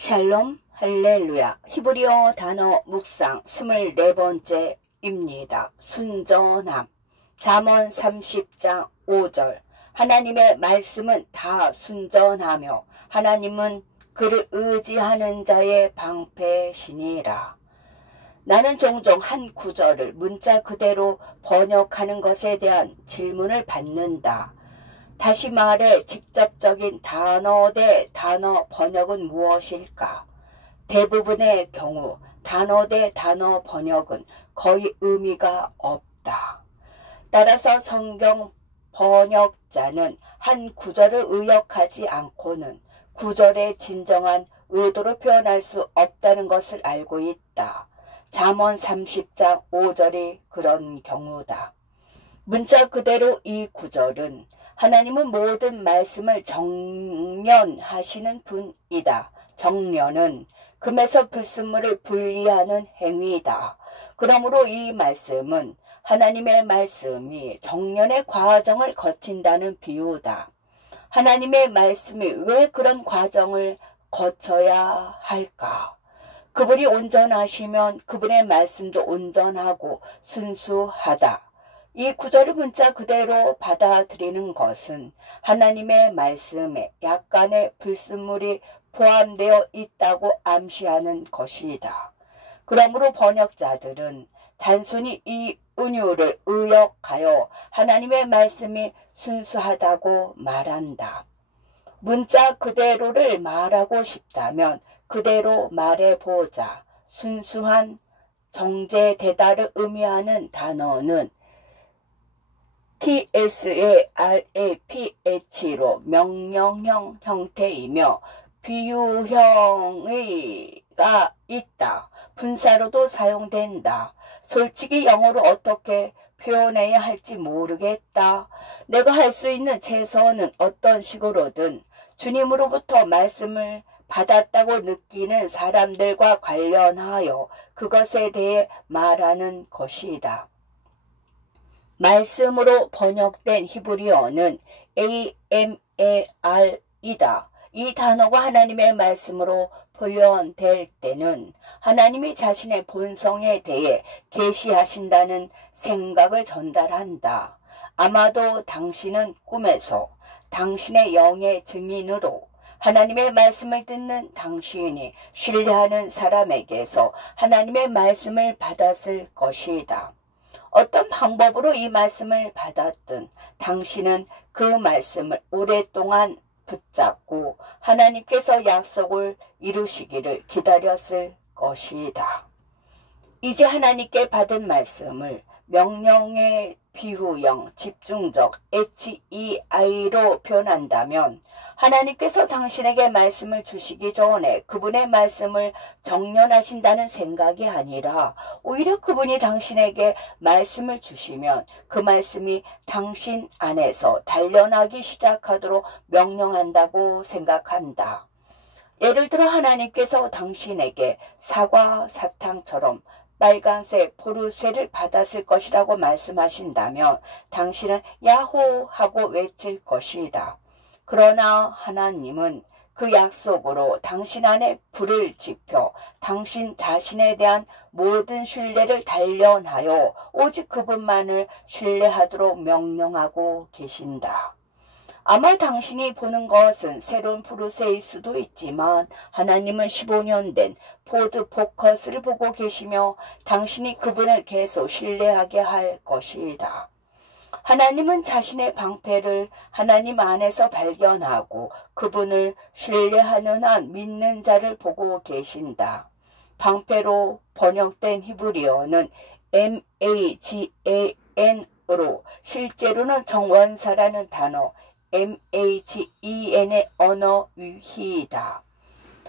샬롬 할렐루야. 히브리어 단어 묵상 24번째입니다. 순전함. 잠언 30장 5절. 하나님의 말씀은 다 순전하며 하나님은 그를 의지하는 자의 방패시니라. 나는 종종 한 구절을 문자 그대로 번역하는 것에 대한 질문을 받는다. 다시 말해 직접적인 단어 대 단어 번역은 무엇일까? 대부분의 경우 단어 대 단어 번역은 거의 의미가 없다. 따라서 성경 번역자는 한 구절을 의역하지 않고는 구절의 진정한 의도를 표현할 수 없다는 것을 알고 있다. 잠언 30장 5절이 그런 경우다. 문자 그대로 이 구절은 하나님은 모든 말씀을 정련하시는 분이다. 정련은 금에서 불순물을 분리하는 행위이다. 그러므로 이 말씀은 하나님의 말씀이 정련의 과정을 거친다는 비유다. 하나님의 말씀이 왜 그런 과정을 거쳐야 할까? 그분이 온전하시면 그분의 말씀도 온전하고 순수하다. 이 구절을 문자 그대로 받아들이는 것은 하나님의 말씀에 약간의 불순물이 포함되어 있다고 암시하는 것이다. 그러므로 번역자들은 단순히 이 은유를 의역하여 하나님의 말씀이 순수하다고 말한다. 문자 그대로를 말하고 싶다면 그대로 말해보자. 순수한 정제되다를 의미하는 단어는 TSARAPH로 명령형 형태이며 비유형의가 있다. 분사로도 사용된다. 솔직히 영어로 어떻게 표현해야 할지 모르겠다. 내가 할 수 있는 최선은 어떤 식으로든 주님으로부터 말씀을 받았다고 느끼는 사람들과 관련하여 그것에 대해 말하는 것이다. 말씀으로 번역된 히브리어는 AMAR이다. 이 단어가 하나님의 말씀으로 표현될 때는 하나님이 자신의 본성에 대해 계시하신다는 생각을 전달한다. 아마도 당신은 꿈에서 당신의 영의 증인으로 하나님의 말씀을 듣는 당신이 신뢰하는 사람에게서 하나님의 말씀을 받았을 것이다. 어떤 방법으로 이 말씀을 받았든 당신은 그 말씀을 오랫동안 붙잡고 하나님께서 약속을 이루시기를 기다렸을 것이다. 이제 하나님께 받은 말씀을 명령의 비유형, 집중적, HEI로 표현한다면 하나님께서 당신에게 말씀을 주시기 전에 그분의 말씀을 정련하신다는 생각이 아니라 오히려 그분이 당신에게 말씀을 주시면 그 말씀이 당신 안에서 단련하기 시작하도록 명령한다고 생각한다. 예를 들어 하나님께서 당신에게 사과 사탕처럼 빨간색 포르쉐를 받았을 것이라고 말씀하신다면 당신은 야호 하고 외칠 것이다. 그러나 하나님은 그 약속으로 당신 안에 불을 지펴 당신 자신에 대한 모든 신뢰를 단련하여 오직 그분만을 신뢰하도록 명령하고 계신다. 아마 당신이 보는 것은 새로운 포르쉐일 수도 있지만 하나님은 15년 된 포드 포커스를 보고 계시며 당신이 그분을 계속 신뢰하게 할 것이다. 하나님은 자신의 방패를 하나님 안에서 발견하고 그분을 신뢰하는 한 믿는 자를 보고 계신다. 방패로 번역된 히브리어는 MAGAN으로 실제로는 정원사라는 단어 MHEN의 언어 유희이다.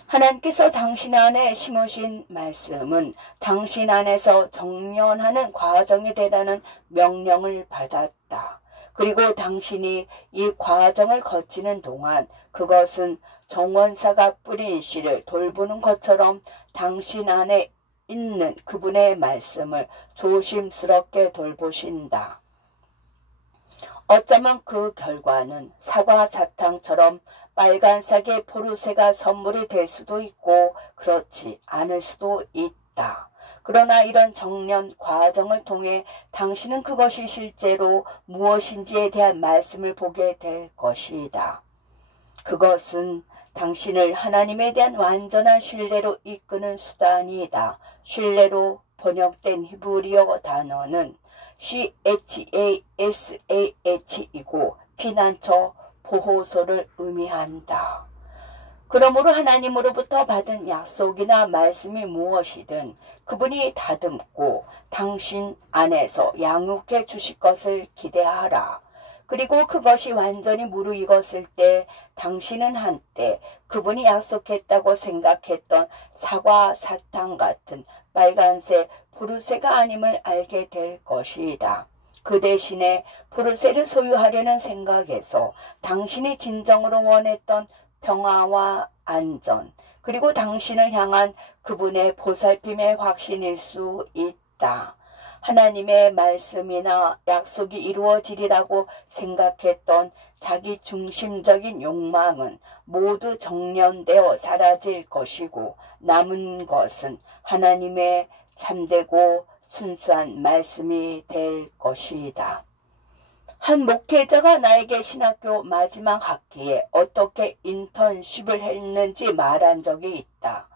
하나님께서 당신 안에 심으신 말씀은 당신 안에서 정련하는 과정이 되라는 명령을 받았다. 그리고 당신이 이 과정을 거치는 동안 그것은 정원사가 뿌린 씨를 돌보는 것처럼 당신 안에 있는 그분의 말씀을 조심스럽게 돌보신다. 어쩌면 그 결과는 사과 사탕처럼 빨간색의 포르쉐가 선물이 될 수도 있고 그렇지 않을 수도 있다. 그러나 이런 정년 과정을 통해 당신은 그것이 실제로 무엇인지에 대한 말씀을 보게 될 것이다. 그것은 당신을 하나님에 대한 완전한 신뢰로 이끄는 수단이다. 신뢰로 번역된 히브리어 단어는 CHASAH이고 피난처, 보호소를 의미한다. 그러므로 하나님으로부터 받은 약속이나 말씀이 무엇이든 그분이 다듬고 당신 안에서 양육해 주실 것을 기대하라. 그리고 그것이 완전히 무르익었을 때 당신은 한때 그분이 약속했다고 생각했던 사과 사탕 같은 빨간색 포르쉐가 아님을 알게 될 것이다. 그 대신에 포르쉐를 소유하려는 생각에서 당신이 진정으로 원했던 평화와 안전, 그리고 당신을 향한 그분의 보살핌의 확신일 수 있다. 하나님의 말씀이나 약속이 이루어지리라고 생각했던 자기 중심적인 욕망은 모두 정련되어 사라질 것이고 남은 것은 하나님의 참되고 순수한 말씀이 될 것이다. 한 목회자가 나에게 신학교 마지막 학기에 어떻게 인턴십을 했는지 말한 적이 있다.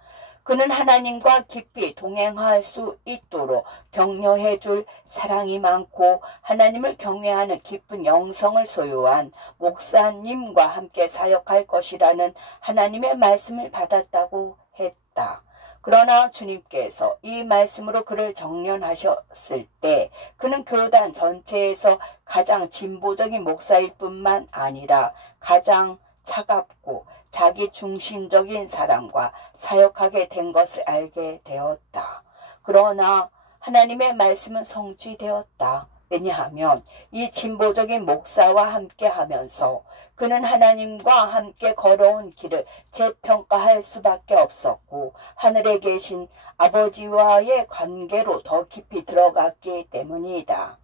그는 하나님과 깊이 동행할 수 있도록 격려해 줄 사랑이 많고 하나님을 경외하는 깊은 영성을 소유한 목사님과 함께 사역할 것이라는 하나님의 말씀을 받았다고 했다. 그러나 주님께서 이 말씀으로 그를 정련하셨을 때 그는 교단 전체에서 가장 진보적인 목사일 뿐만 아니라 가장 차갑고 자기 중심적인 사람과 사역하게 된 것을 알게 되었다. 그러나 하나님의 말씀은 성취되었다. 왜냐하면 이 진보적인 목사와 함께 하면서 그는 하나님과 함께 걸어온 길을 재평가할 수밖에 없었고 하늘에 계신 아버지와의 관계로 더 깊이 들어갔기 때문이다.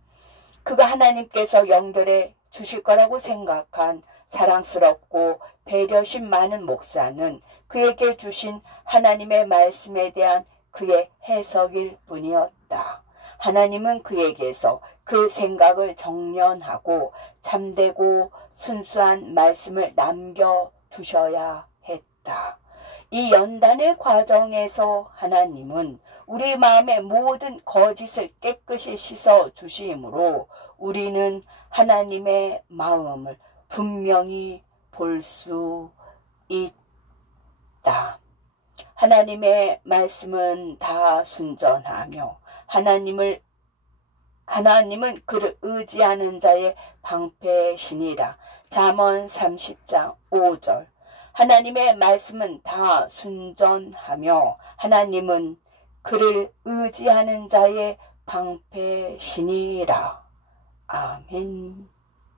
그가 하나님께서 연결해 주실 거라고 생각한 사랑스럽고 배려심 많은 목사는 그에게 주신 하나님의 말씀에 대한 그의 해석일 뿐이었다. 하나님은 그에게서 그 생각을 정련하고 참되고 순수한 말씀을 남겨두셔야 했다. 이 연단의 과정에서 하나님은 우리 마음의 모든 거짓을 깨끗이 씻어주시므로 우리는 하나님의 마음을 분명히 볼 수 있다. 하나님의 말씀은 다 순전하며 하나님은 그를 의지하는 자의 방패시니라. 잠언 30장 5절. 하나님의 말씀은 다 순전하며 하나님은 그를 의지하는 자의 방패시니라. 아멘.